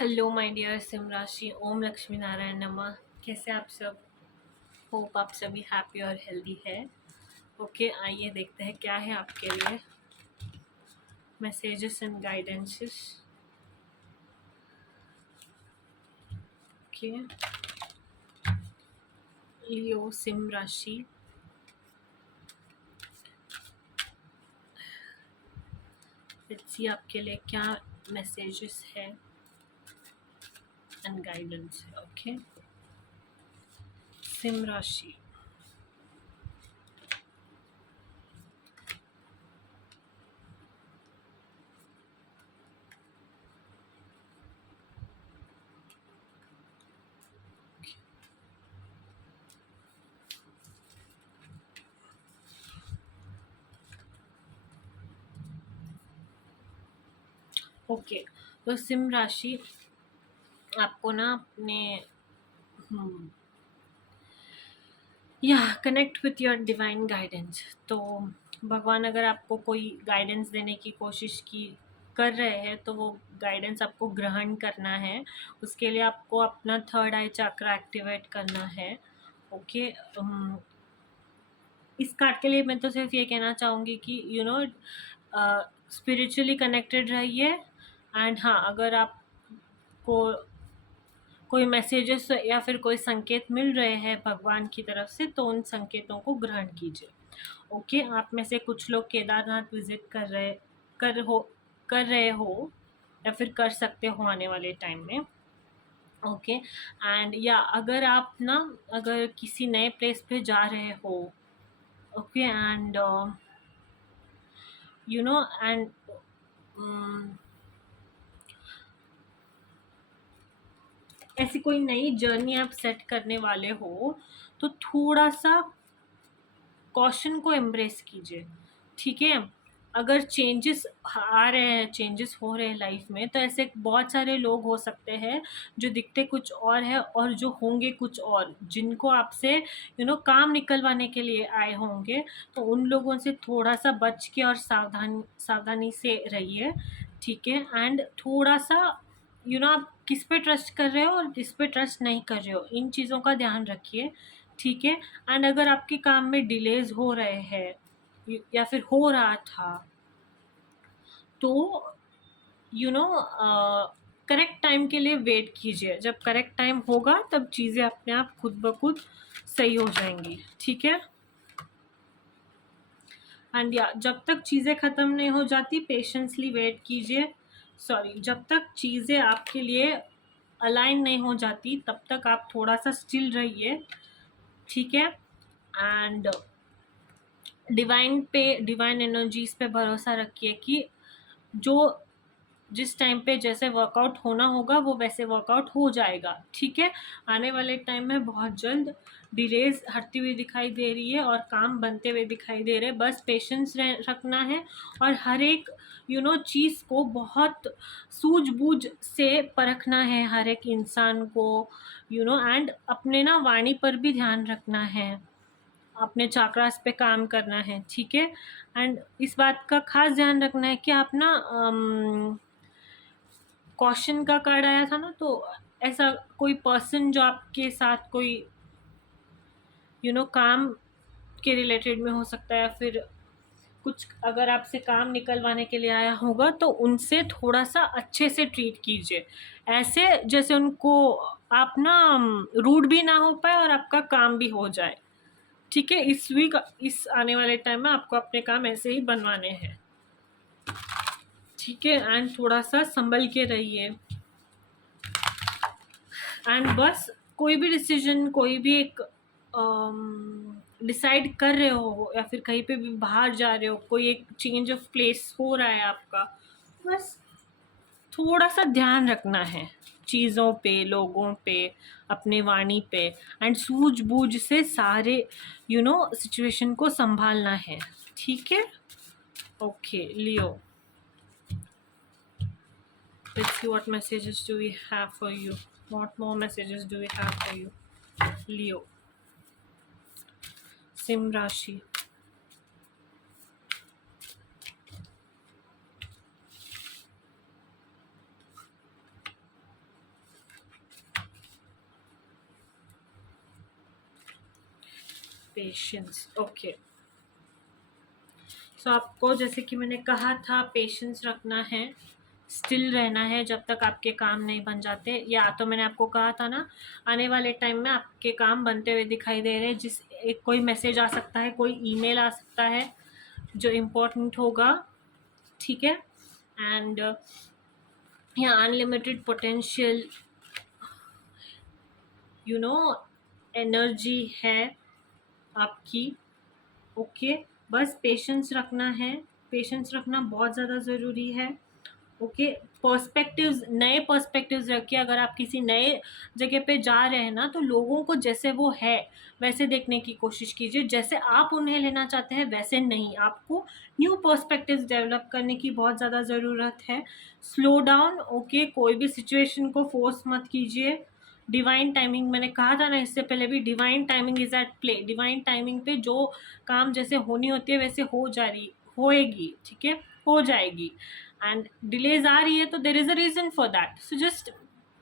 Hello my dear SIM राशि, ओम लक्ष्मी नारायण नमः। कैसे आप सब? होप आप सभी हैप्पी और हेल्दी है। ओके, आइए देखते हैं क्या है आपके लिए messages and guidances. Okay, Leo सिम राशि, लेट्स सी आपके लिए क्या मैसेजेस है एंड गाइडेंस है। ओके, सिम राशि। ओके, तो सिम राशि आपको ना अपने या connect with your divine guidance. तो भगवान अगर आपको कोई गाइडेंस देने की कोशिश की कर रहे हैं तो वो गाइडेंस आपको ग्रहण करना है। उसके लिए आपको अपना थर्ड आई चक्र एक्टिवेट करना है। ओके, इस कार्ड के लिए मैं तो सिर्फ ये कहना चाहूँगी कि स्पिरिचुअली कनेक्टेड रहिए। एंड हाँ, अगर आपको कोई मैसेजेस या फिर कोई संकेत मिल रहे हैं भगवान की तरफ से तो उन संकेतों को ग्रहण कीजिए। ओके, आप में से कुछ लोग केदारनाथ विजिट कर रहे हो या फिर कर सकते हो आने वाले टाइम में। ओके, एंड या अगर किसी नए प्लेस पे जा रहे हो। Okay, and you know and ऐसी कोई नई जर्नी आप सेट करने वाले हो तो थोड़ा सा कॉशन को एम्ब्रेस कीजिए। ठीक है, अगर चेंजेस आ रहे हैं, चेंजेस हो रहे हैं लाइफ में, तो ऐसे बहुत सारे लोग हो सकते हैं जो दिखते कुछ और है और जो होंगे कुछ और, जिनको आपसे काम निकलवाने के लिए आए होंगे। तो उन लोगों से थोड़ा सा बच के और सावधानी से रहिए। ठीक है, एंड थोड़ा सा आप किस पे ट्रस्ट कर रहे हो और किस पे ट्रस्ट नहीं कर रहे हो, इन चीज़ों का ध्यान रखिए। ठीक है, एंड अगर आपके काम में डिलेज हो रहे हैं या फिर हो रहा था तो करेक्ट टाइम के लिए वेट कीजिए। जब करेक्ट टाइम होगा तब चीज़ें अपने आप खुद ब खुद सही हो जाएंगी। ठीक है, एंड जब तक चीज़ें ख़त्म नहीं हो जाती पेशेंसली वेट कीजिए। जब तक चीज़ें आपके लिए अलाइन नहीं हो जाती तब तक आप थोड़ा सा स्टिल रहिए। ठीक है, एंड डिवाइन एनर्जीज पे भरोसा रखिए कि जो जिस टाइम पे जैसे वर्कआउट होना होगा वो वैसे वर्कआउट हो जाएगा। ठीक है, आने वाले टाइम में बहुत जल्द डिलेज हटती हुई दिखाई दे रही है और काम बनते हुए दिखाई दे रहे हैं। बस पेशेंस रखना है और हर एक चीज़ को बहुत सूझबूझ से परखना है, हर एक इंसान को एंड अपने ना वाणी पर भी ध्यान रखना है, अपने चाक्रास पे काम करना है। ठीक है, एंड इस बात का खास ध्यान रखना है कि आप ना क्वेश्चन का कार्ड आया था ना, तो ऐसा कोई पर्सन जो आपके साथ कोई काम के रिलेटेड में हो सकता है या फिर कुछ अगर आपसे काम निकलवाने के लिए आया होगा तो उनसे थोड़ा सा अच्छे से ट्रीट कीजिए, ऐसे जैसे उनको आप ना रूड भी ना हो पाए और आपका काम भी हो जाए। ठीक है, इस आने वाले टाइम में आपको अपने काम ऐसे ही बनवाने हैं। ठीक है, एंड थोड़ा सा संभल के रहिए। एंड बस कोई भी डिसीजन, कोई भी एक डिसाइड कर रहे हो या फिर कहीं पे भी बाहर जा रहे हो, कोई एक चेंज ऑफ प्लेस हो रहा है आपका, बस थोड़ा सा ध्यान रखना है चीज़ों पे, लोगों पे, अपने वाणी पे, एंड सूझबूझ से सारे सिचुएशन को संभालना है। ठीक है, okay Leo, let's see what messages do we have for you. What more messages do we have for you, Leo? SIM राशि, पेशेंस, ओके। सो आपको जैसे कि मैंने कहा था, पेशेंस रखना है, स्टिल रहना है जब तक आपके काम नहीं बन जाते। या तो मैंने आपको कहा था ना, आने वाले टाइम में आपके काम बनते हुए दिखाई दे रहे हैं। एक कोई मैसेज आ सकता है, कोई ईमेल आ सकता है जो इम्पोर्टेंट होगा, ठीक है। एंड यहाँ unlimited potential, you know, energy है आपकी, ओके। बस पेशेंस रखना है, पेशेंस रखना बहुत ज़्यादा ज़रूरी है, ओके। पर्सपेक्टिव्स, नए पर्सपेक्टिव्स रखिए। अगर आप किसी नए जगह पे जा रहे हैं ना, तो लोगों को जैसे वो है वैसे देखने की कोशिश कीजिए, जैसे आप उन्हें लेना चाहते हैं वैसे नहीं। आपको न्यू पर्सपेक्टिव्स डेवलप करने की बहुत ज़्यादा ज़रूरत है। Slow down, okay. कोई भी सिचुएशन को फोर्स मत कीजिए। डिवाइन टाइमिंग, मैंने कहा था ना इससे पहले भी, divine timing is at play. Divine timing पे जो काम जैसे होनी होती है वैसे होएगी, ठीक है, हो जाएगी। एंड डिलेज आ रही है तो there is a reason for that, so just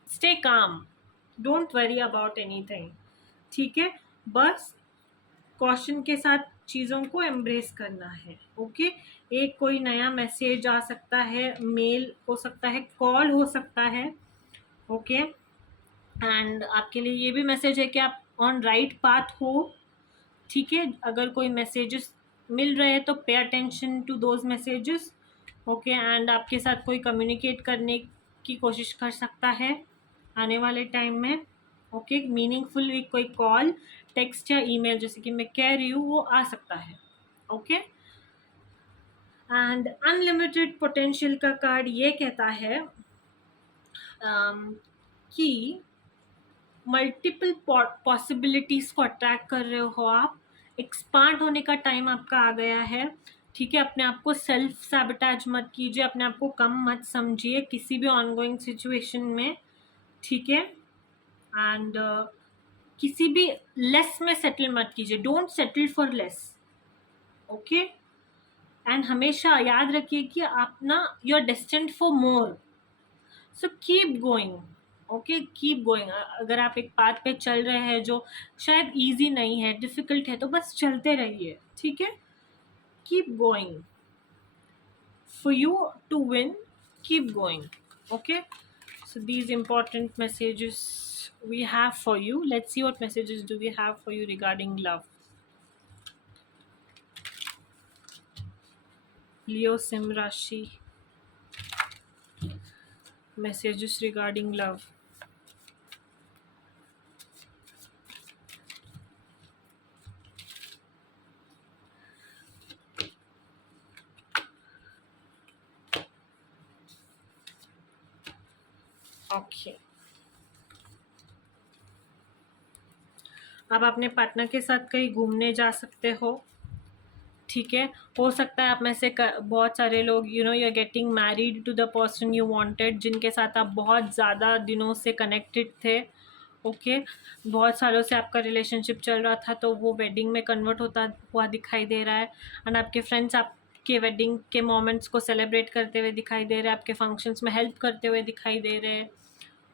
stay calm, don't worry about anything, ठीक है। बस कॉशन के साथ चीज़ों को एम्ब्रेस करना है, ओके। एक कोई नया मैसेज आ सकता है, मेल हो सकता है, कॉल हो सकता है, ओके। एंड आपके लिए ये भी मैसेज है कि आप ऑन राइट पाथ हो, ठीक है। अगर कोई मैसेजेस मिल रहे हैं तो pay attention to those messages, okay. And आपके साथ कोई कम्युनिकेट करने की कोशिश कर सकता है आने वाले टाइम में, ओके। मीनिंगफुल कोई कॉल, टेक्स्ट या ईमेल जैसे कि मैं कह रही हूँ वो आ सकता है, ओके। एंड अनलिमिटेड पोटेंशियल का कार्ड ये कहता है कि मल्टीपल पॉसिबिलिटीज़ को अट्रैक्ट कर रहे हो आप, एक्सपांड होने का टाइम आपका आ गया है, ठीक है। अपने आप को सेल्फ सैबोटेज मत कीजिए, अपने आप को कम मत समझिए किसी भी ऑनगोइंग सिचुएशन में, ठीक है। एंड किसी भी लेस में सेटल मत कीजिए, don't settle for less, okay. And हमेशा याद रखिए कि आप ना, you are destined for more, so keep going, okay, keep going. अगर आप एक पाथ पे चल रहे हैं जो शायद इजी नहीं है, डिफिकल्ट है, तो बस चलते रहिए, ठीक है। Keep going, for you to win, keep going, okay. So these important messages we have for you. Let's see what messages do we have for you regarding love. Leo Sim Rashi, messages regarding love. Okay. अब अपने partner के साथ कहीं घूमने जा सकते हो, ठीक है। हो सकता है आप में से बहुत सारे लोग, you know, you are getting married to the person you wanted, जिनके साथ आप बहुत ज़्यादा दिनों से कनेक्टेड थे, ओके। बहुत सालों से आपका रिलेशनशिप चल रहा था, तो वो वेडिंग में कन्वर्ट होता हुआ दिखाई दे रहा है। एंड आपके फ्रेंड्स आपके वेडिंग के मोमेंट्स को सेलिब्रेट करते हुए दिखाई दे रहे हैं, आपके फंक्शंस में हेल्प करते हुए दिखाई दे रहे हैं,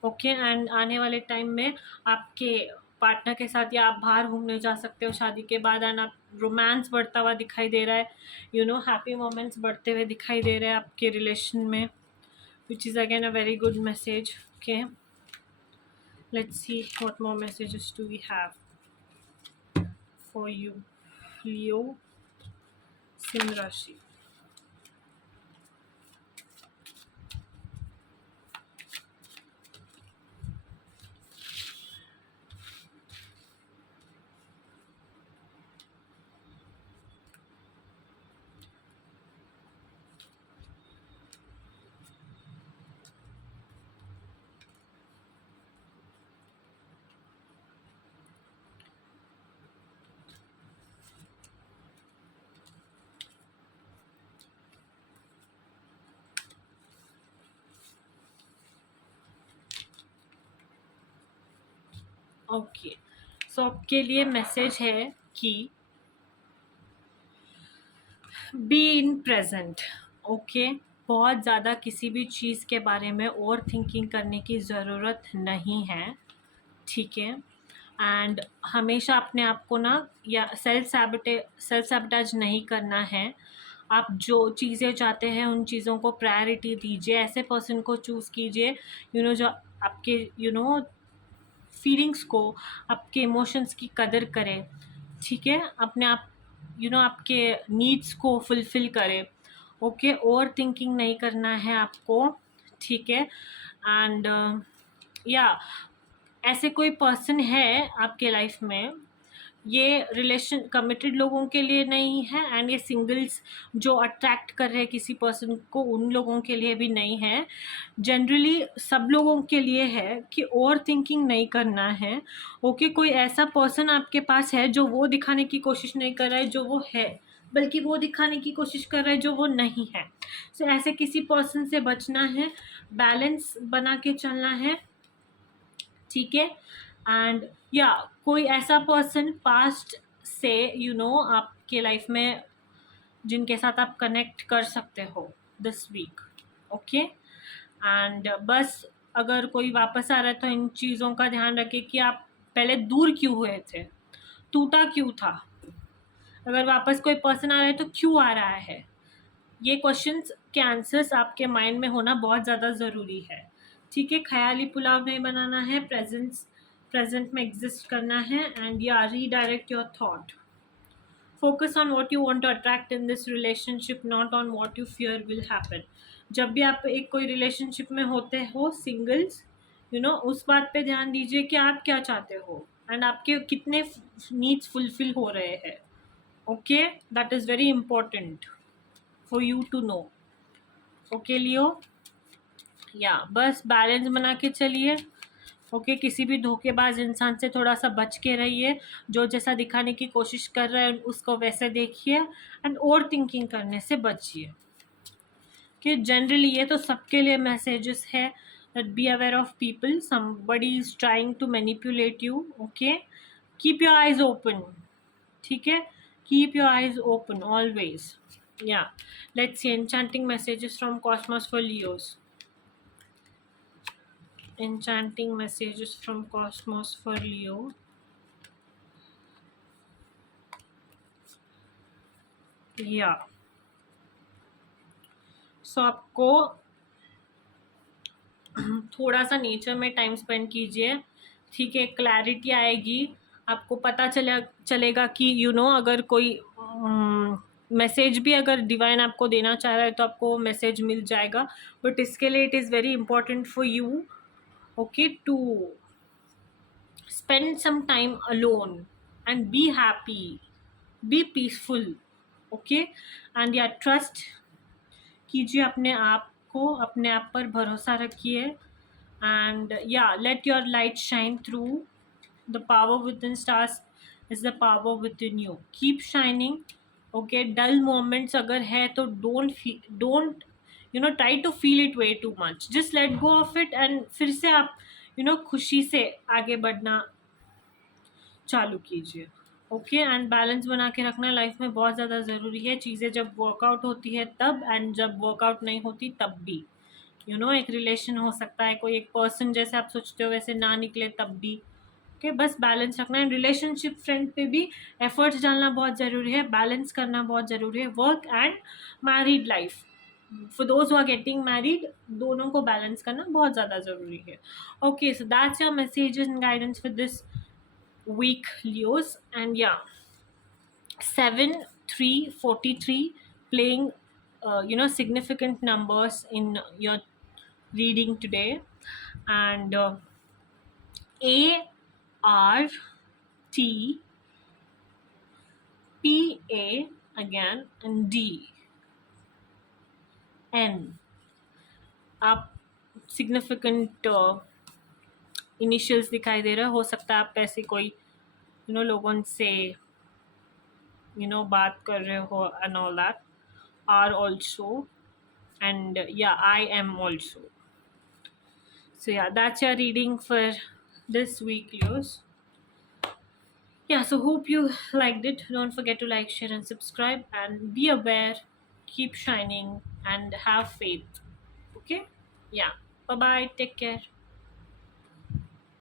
ओके। एंड आने वाले टाइम में आपके पार्टनर के साथ या आप बाहर घूमने जा सकते हो शादी के बाद, एंड आप रोमांस बढ़ता हुआ दिखाई दे रहा है, यू नो, हैप्पी मोमेंट्स बढ़ते हुए दिखाई दे रहे हैं आपके रिलेशन में, which is again a very good message, okay. Let's see what more messages do we have for you, Leo सिंह राशि। ओके, सो आपके लिए मैसेज है कि बी इन प्रेजेंट, ओके। बहुत ज़्यादा किसी भी चीज़ के बारे में ओवर थिंकिंग करने की ज़रूरत नहीं है, ठीक है। एंड हमेशा अपने आप को ना या सेल्फ सैबोटेज नहीं करना है। आप जो चीज़ें चाहते हैं उन चीज़ों को प्रायोरिटी दीजिए, ऐसे पर्सन को चूज़ कीजिए जो आपके फीलिंग्स को, आपके इमोशंस की कदर करे, ठीक है, अपने आप आपके नीड्स को फुलफ़िल करे। ओके, ओवर थिंकिंग नहीं करना है आपको, ठीक है। एंड या ऐसे कोई पर्सन है आपके लाइफ में, ये रिलेशन कमिटेड लोगों के लिए नहीं है, एंड ये सिंगल्स जो अट्रैक्ट कर रहे हैं किसी पर्सन को उन लोगों के लिए भी नहीं है। जनरली सब लोगों के लिए है कि ओवर थिंकिंग नहीं करना है। ओके, कोई ऐसा पर्सन आपके पास है जो वो दिखाने की कोशिश नहीं कर रहा है जो वो है, बल्कि वो दिखाने की कोशिश कर रहा है जो वो नहीं है। सो ऐसे किसी पर्सन से बचना है, बैलेंस बना के चलना है, ठीक है। एंड या कोई ऐसा पर्सन पास्ट से आपके लाइफ में जिनके साथ आप कनेक्ट कर सकते हो दिस वीक, ओके। एंड बस अगर कोई वापस आ रहा है तो इन चीज़ों का ध्यान रखें कि आप पहले दूर क्यों हुए थे, टूटा क्यों था। अगर वापस कोई पर्सन आ रहा है तो क्यों आ रहा है, ये क्वेश्चंस के आंसर्स आपके माइंड में होना बहुत ज़्यादा ज़रूरी है, ठीक है। ख्याली पुलाव नहीं बनाना है, प्रेजेंट में एग्जिस्ट करना है। एंड या redirect your thought, focus on what you want to attract in this relationship, not on what you fear will happen. जब भी आप एक कोई रिलेशनशिप में होते हो सिंगल्स, उस बात पे ध्यान दीजिए कि आप क्या चाहते हो एंड आपके कितने नीड्स फुलफिल हो रहे हैं। Okay, that is very important for you to know. Okay Leo, या बस बैलेंस बना के चलिए। ओके, किसी भी धोखेबाज इंसान से थोड़ा सा बच के रहिए, जो जैसा दिखाने की कोशिश कर रहा है उसको वैसे देखिए, एंड ओवर थिंकिंग करने से बचिए। कि जनरली ये तो सबके लिए मैसेजेस है, that be aware of people, somebody is trying to manipulate you. Okay, keep your eyes open, ठीक है, keep your eyes open always. Yeah, let's see enchanting messages from Cosmos for Leos. Enchanting messages from Cosmos for Leo. Yeah. So आपको थोड़ा सा nature में time spend कीजिए, ठीक है, clarity आएगी, आपको पता चलेगा कि अगर कोई मैसेज भी अगर डिवाइन आपको देना चाह रहा है तो आपको मैसेज मिल जाएगा। बट इसके लिए it is very important for you, okay, to spend some time alone and be happy, be peaceful, okay। and yeah, trust कीजिए अपने आप को, अपने आप पर भरोसा रखिए। and yeah, let your light shine through, the power within stars is the power within you, keep shining, okay। dull moments अगर है तो don't try to feel it way too much, just let go of it and फिर से आप खुशी से आगे बढ़ना चालू कीजिए, ओके। एंड बैलेंस बना के रखना लाइफ में बहुत ज़्यादा ज़रूरी है। चीज़ें जब वर्कआउट होती है तब, एंड जब वर्कआउट नहीं होती तब भी, एक रिलेशन हो सकता है, कोई एक पर्सन जैसे आप सोचते हो वैसे ना निकले तब भी, ओके। बस बैलेंस रखना है। रिलेशनशिप फ्रेंड पे भी एफर्ट्स डालना बहुत ज़रूरी है, बैलेंस करना बहुत ज़रूरी है। Work and married life, for those who are getting married, दोनों को बैलेंस करना बहुत ज़्यादा ज़रूरी है। Okay, so that's your messages and guidance for this week, Leos. And yeah, 7 3 43 playing significant numbers in your reading today. And A R T P A again, and D N, आप significant initials दिखाई दे रहा है। हो सकता है आप ऐसे कोई लोगों से बात कर रहे हो and all that, are also, and yeah I am also. So yeah, that's your reading for this week, Leos. Yeah, so hope you liked it. Don't forget to like, share and subscribe, and be aware, keep shining and have faith, okay? Yeah, bye bye, take care.